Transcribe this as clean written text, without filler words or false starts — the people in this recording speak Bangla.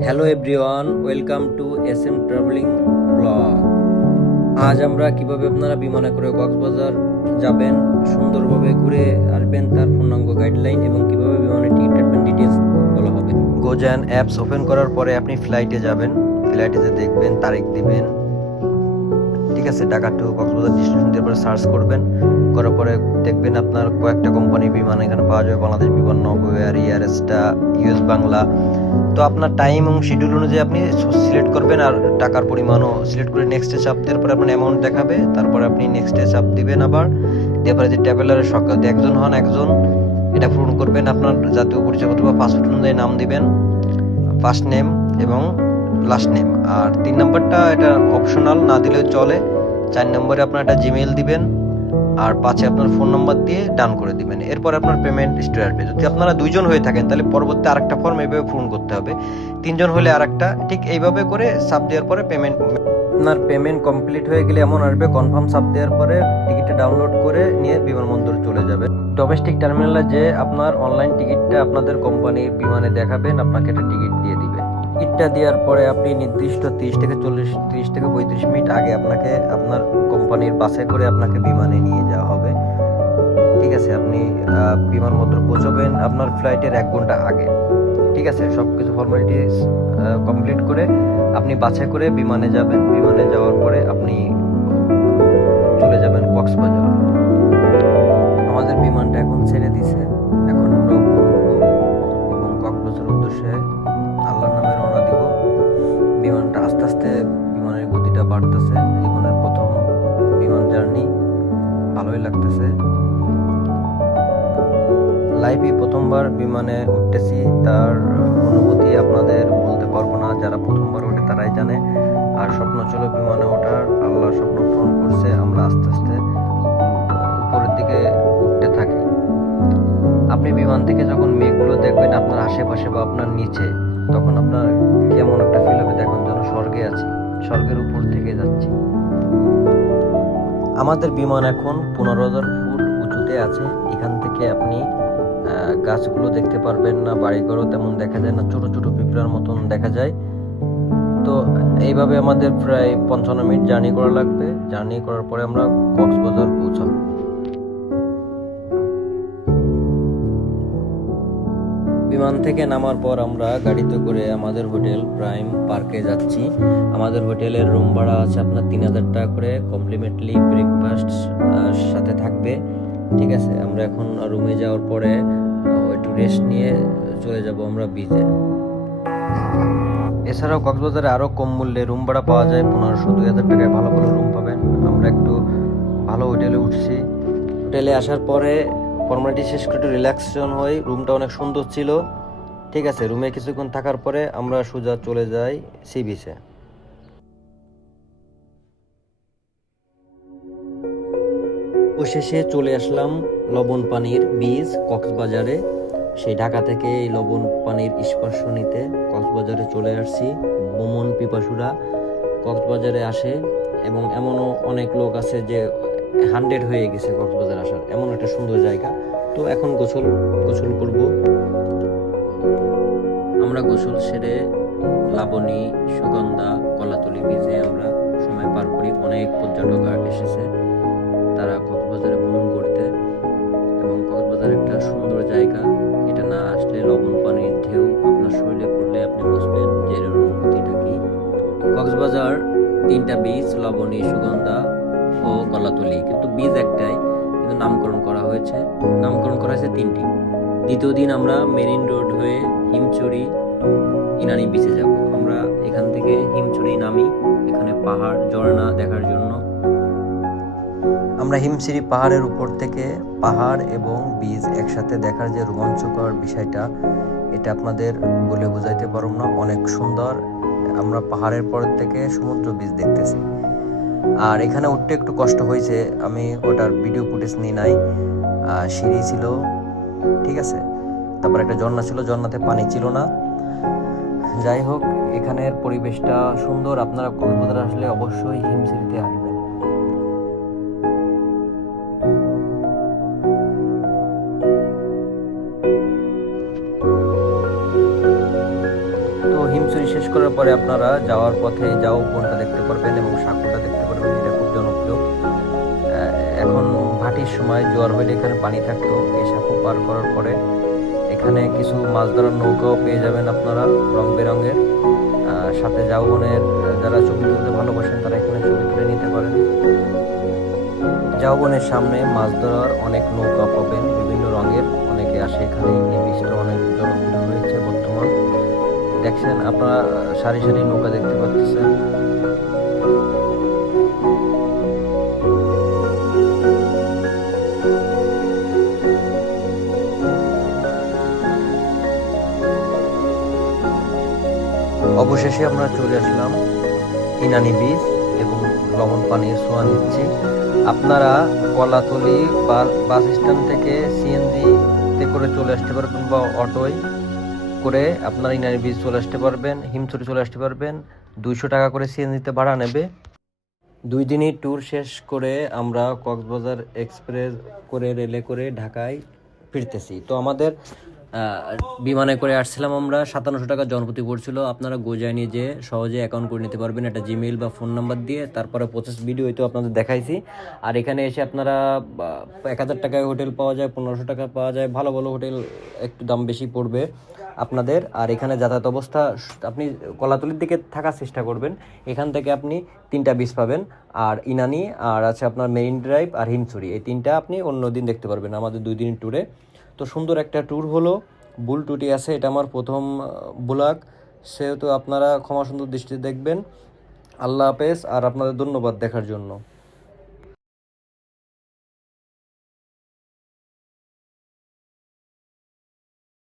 Hello everyone, welcome to SM travelling blog. আজ আমরা কিভাবে আপনারা বিমানে করে কক্সবাজার যাবেন, সুন্দরভাবে ঘুরে আসবেন তার পূর্ণাঙ্গ গাইডলাইন এবং কিভাবে বিমানে টিকিট কাটবেন ডিটেলস বলা হবে। গোজান অ্যাপস ওপেন করার পরে আপনি ফ্লাইটে যাবেন, ফ্লাইটে যে দেখবেন তারিখ দিবেন, ঠিক আছে। ঢাকা টু কক্সবাজার ডেস্টিনেশন দিয়ে পরে সার্চ করবেন, করার পরে দেখবেন আপনার কয়েকটা কোম্পানির বিমান এখানে পাওয়া যাবে। বাংলাদেশ বিমান, নভো এয়ার, এয়ারএস্টা, ইউএস বাংলা। তো আপনার টাইম এবং শিডিউল অনুযায়ী আপনি সিলেক্ট করবেন আর টাকার পরিমাণও সিলেক্ট করে নেক্সটে চাপ দেওয়ার পরে আপনার অ্যামাউন্ট দেখাবে। তারপরে আপনি নেক্সটে চাপ দিবেন আবার, দিয়ে পরে যে ট্রাভেলারের সংখ্যা, যদি একজন হন একজন, এটা পূরণ করবেন। আপনার জাতীয় পরিচয়পত্র বা পাসপোর্ট অনুযায়ী নাম দিবেন, ফার্স্ট নেম এবং লাস্ট নেম। আর 3 নম্বরটা এটা অপশনাল, না দিলেও চলে। 4 নম্বরে আপনার একটা জিমেইল দিবেন, আর 5-এ আপনার ফোন নাম্বার দিয়ে ডান করে দিবেন। এরপর আপনার পেমেন্ট স্টোর আসবে। যদি আপনারা 2 জন হয়ে থাকেন তাহলে পরবর্তী আরেকটা ফর্ম এইভাবে পূরণ করতে হবে। 3 জন হলে আরেকটা, ঠিক এইভাবে করে চাপ দেওয়ার পরে আপনার পেমেন্ট কমপ্লিট হয়ে গেলে এমন আসবে, কনফার্ম চাপ দেওয়ার পরে টিকিটটা ডাউনলোড করে নিয়ে বিমানবন্দরে চলে যাবে। ডোমেস্টিক টার্মিনালে যে আপনার অনলাইন টিকিটটা আপনাদের কোম্পানির বিমানে দেখাবেন, আপনাকে একটা টিকিট দিয়ে দিবে। টিকিটটা দেওয়ার পরে আপনি নির্দিষ্ট 30 থেকে 35 মিনিট আগে আপনাকে আপনার কোম্পানির বাসে করে আপনাকে বিমানে নিয়ে যাওয়া হবে, ঠিক আছে। আপনি বিমানবন্দর পৌঁছবেন আপনার ফ্লাইটের 1 ঘন্টা আগে, ঠিক আছে। সব কিছু ফর্মালিটিস কমপ্লিট করে আপনি বাসে করে বিমানে যাবেন। বিমানে যাওয়ার পরে আপনি চলে যাবেন কক্সবাজার। আমাদের বিমানটা এখন ছেড়ে দিছে, এখন আমরা উপরে উঠবো এবং কক্সবাজার উদ্দেশ্যে আল্লাহর নামে রওনা দিব। বিমানটা আস্তে আস্তে, বিমানের গতিটা বাড়তেছে। জীবনের প্রথম বিমান জার্নি, ভালোই লাগতেছে। লাইফে প্রথমবার বিমানে উঠতেছি, তার অনুভূতি আপনাদের বলতে পারবো না। যারা প্রথমবার ওঠে তারাই জানে। আর স্বপ্ন ছিল বিমানে ওঠার, আল্লাহ স্বপ্ন পূরণ করছে। আমরা আস্তে আস্তে উপরের দিকে উঠতে থাকি। আপনি বিমান থেকে যখন মেঘগুলো দেখবেন আপনার আশেপাশে বা আপনার নিচে, তখন আপনার কেমন একটা ফিল হবে, দেখুন যেন স্বর্গে আছি, স্বর্গের উপর থেকে যাচ্ছি। আমাদের বিমান এখন 15,000 ফুট উঁচুতে আছে। এখান থেকে আপনি গাছগুলো দেখতে পারবেন না, বাড়িঘরও তেমন দেখা যায় না, ছোট ছোট পিঁপড়ার মতন দেখা যায়। তো এইভাবে আমাদের প্রায় 55 মিনিট জার্নি করা লাগবে। জার্নি করার পরে আমরা কক্সবাজার পৌঁছাবো। বিমান থেকে নামার পর আমরা গাড়িতে করে আমাদের হোটেল প্রাইম পার্কে যাচ্ছি। আমাদের হোটেলের রুম ভাড়া আছে আপনার 3,000 টাকা করে, কমপ্লিমেন্টলি ব্রেকফাস্ট সাথে থাকবে, ঠিক আছে। আমরা এখন রুমে যাওয়ার পরে একটু রেস্ট নিয়ে চলে যাব আমরা বিচে। এছাড়াও কক্সবাজারে আরও কম মূল্যে রুম ভাড়া পাওয়া যায়, 1500-2000 টাকায় ভালো ভালো রুম পাবেন। আমরা একটু ভালো হোটেলে উঠছি। হোটেলে আসার পরে ফর্মালিটি শেষ করে একটু রিল্যাক্সেশন হই। রুমটা অনেক সুন্দর ছিল, ঠিক আছে। রুমে কিছুক্ষণ থাকার পরে আমরা সোজা চলে যাই সি বিচে। শেষে চলে আসলাম লবণ পানির বীজ কক্সবাজারে। সেই ঢাকা থেকে এই লবণ পানির স্পর্শ নিতে কক্সবাজারে চলে আসছি। ভ্রমণ পিপাসুরা কক্সবাজারে আসে, এবং এমনও অনেক লোক আছে যে 100 হয়ে গেছে কক্সবাজার আসার, এমন একটা সুন্দর জায়গা। তো এখন গোসল গোসল করব। আমরা গোসল সেরে লাবণী, সুগন্ধা, কলাতলি বিচে আমরা সময় পার করি। অনেক পর্যটক এসেছে তারা কক্সবাজারে ভ্রমণ করতে, এবং কক্সবাজার একটা সুন্দর জায়গা। এটা না আসলে লবণ পানির ঢেউ আপনার শরীরে পড়লে আপনি বুঝবেন যে এর অনুভূতিটা কি। কক্সবাজার 3টা বীচ, লবণী, সুগন্ধা ও কলাতলি, কিন্তু বীজ একটাই, কিন্তু নামকরণ করা হয়েছে 3টি। দ্বিতীয় দিন আমরা মেরিন রোড হয়ে হিমচুরি, ইনানি বিচে যাব। আমরা এখান থেকে হিমচুরি নামি, এখানে পাহাড় ঝর্ণা দেখার জন্য। আমরা হিমশিরি পাহাড়ের উপর থেকে পাহাড় এবং বীজ একসাথে দেখার যে রোমাঞ্চকর বিষয়টা, এটা আপনাদের বলে বোঝাইতে পারব না। অনেক সুন্দর। আমরা পাহাড়ের পর থেকে সমুদ্র বীজ দেখতেছি। আর এখানে উঠতে একটু কষ্ট হয়েছে, আমি ওটার ভিডিও ফুটেজ নিই নাই। সিঁড়ি ছিল, ঠিক আছে। তারপর একটা ঝর্ণা ছিল, ঝর্ণাতে পানি ছিল না। যাই হোক, এখানের পরিবেশটা সুন্দর। আপনারা কক্সবাজার আসলে অবশ্যই হিমশিরিতে আসবেন। তো হিমছড়ি শেষ করার পরে আপনারা যাওয়ার পথে যাও বনটা দেখতে পারবেন এবং সাঁকুটা দেখতে পারবেন, এটা খুব জনপ্রিয়। এখন ভাটির সময় জোয়ার হইলে এখানে পানি থাকতো। এই সাঁকু পার করার পরে এখানে কিছু মাছ ধরার নৌকাও পেয়ে যাবেন আপনারা, রং বেরঙের। সাথে জাউবনের যারা ছবি তুলতে ভালোবাসেন তারা এখানে ছবি তুলে নিতে পারেন। জাউবনের সামনে মাছ ধরার অনেক নৌকা পাবেন বিভিন্ন রঙের, অনেকে আসে এখানে। এই বীজটা অনেক জনপ্রিয় হয়েছে বর্তমান। দেখছেন আপনারা সারি সারি নৌকা দেখতে পাচ্ছেন। অবশেষে আমরা চলে আসলাম ইনানি বীচ এবং লবণ পানির ছোঁয়া নিচ্ছি। আপনারা কলাতলি বাস স্ট্যান্ড থেকে সিএনজি তে করে চলে আসতে পারবেন বা অটোয় করে আপনারা ইনানি বীচ চলে আসতে পারবেন, হিমছড়ি চলে আসতে পারবেন। 200 টাকা করে সিএনজিতে ভাড়া নেবে। 2 দিনের ট্যুর শেষ করে আমরা কক্সবাজার এক্সপ্রেস করে রেলে করে ঢাকায় ফিরতেছি। তো আমাদের বিমানে করে আসছিলাম আমরা, 5700 টাকা জনপ্রতি পড়ছিল। আপনারা গোজায় নিয়ে যে সহজে অ্যাকাউন্ট করে নিতে পারবেন একটা জিমেইল বা ফোন নাম্বার দিয়ে। তারপরে প্রসেস ভিডিও তো আপনাদের দেখাইছি। আর এখানে এসে আপনারা 1000 টাকায় হোটেল পাওয়া যায়, 1500 টাকা পাওয়া যায়। ভালো ভালো হোটেল একটু দাম বেশি পড়বে আপনাদের। আর এখানে যাতায়াত অবস্থা, আপনি কলাতলির দিকে থাকার চেষ্টা করবেন। এখান থেকে আপনি 3টা বীচ পাবেন, আর ইনানি আর আছে আপনার মেরিন ড্রাইভ আর হিমছড়ি, এই 3টা আপনি অন্য দিন দেখতে পারবেন আমাদের 2 দিনের ট্যুরে। তো সুন্দর একটা ট্যুর হলো, ভুল টুটি আছে, এটা আমার প্রথম ব্লগ, সেহেতু আপনারা ক্ষমা সুন্দর দৃষ্টিতে দেখবেন। আল্লাহ হাফেজ, আর আপনাদের ধন্যবাদ দেখার জন্য।